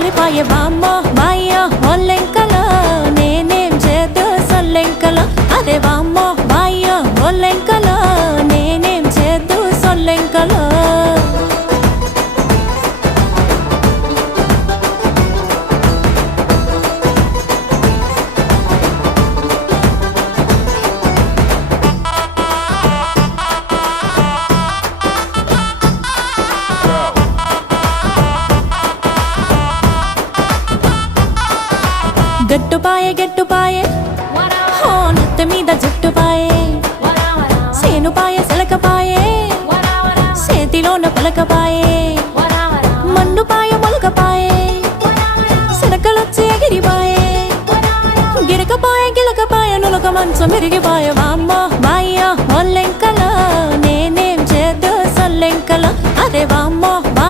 వాలిపాయే బామ్మ బాయ్య ఒల్లెంకల నేనేం చేద్దు సొల్లెంకల అదే బామ్మ బాయ్య ఒల్లెంకల నేనేం చేద్దు సొల్లెంకల గట్టుపాయే హో నెత్తి మీద జుట్టుపాయే సేనుపాయే సిలకపాయే చేతిలోన పలకపాయే మన్నుపాయ మొలకపాయే సిలకలొచ్చి ఎగిరిపాయే గిరకపాయ గిలకపాయ నులక మంచం మెరిగిపాయ బామ్మ బాయ్య ఒల్లెంకల నేనేం చేద్దు సొల్లెంకల అదే బామ్మ